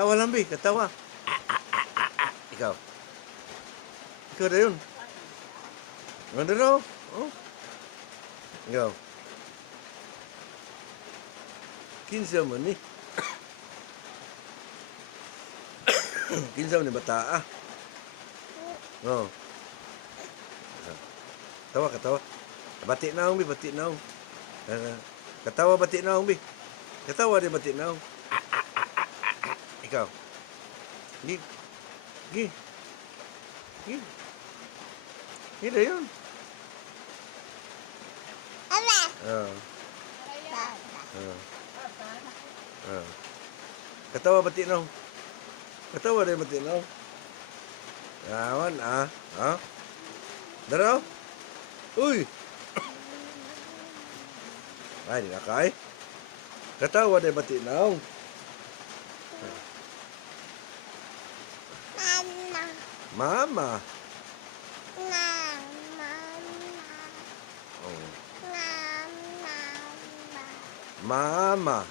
Katawa lang, Bi. Katawa. Ikaw. Ikaw na yun. Ano raw? Oh. Ikaw. Kinsa man ni. Kinsa man ni bata, ah. Oh. Katawa, katawa. Bati na Bi, bati na katawa, bati na Bi. Katawa di bati na Ikaw. Gi. Gi. Gi. Gila yun. Ah. Ah. Katawa bati na Katawa di bati na Awan, ah. Ha? Daraw? Uy! Ay, di na kay. Katawa di bati na Mama. Oh. Mama.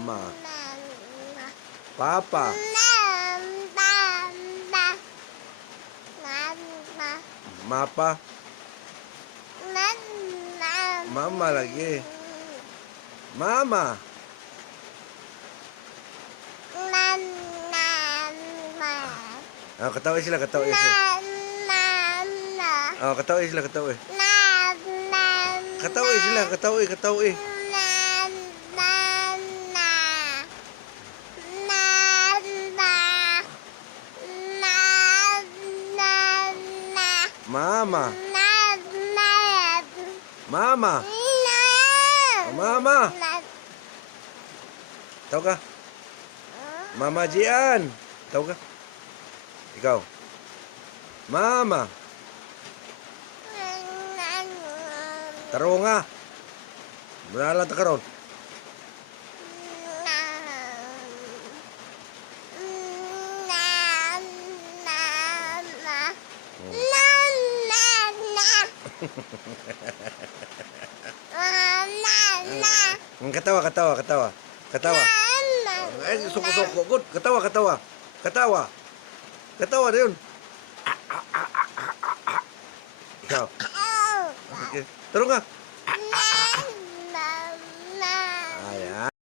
Ma. Papa. Mapa. Mama lagi. Mama. Ah, katawa sila, katawa sila. Ah, katawa sila, katawa. Katawa sila, katawa, katawa. Mama. Mama. Oh, mama. Tahu ka? Mama Jian. Tahu ka? Ikaw. Mama. Taro nga. Muna ta karon. Katawa, katawa, katawa. Katawa. Ay, suko-suko. Good. Katawa, katawa. Katawa. Katawa na yun. Ikaw. Okay. Taro nga.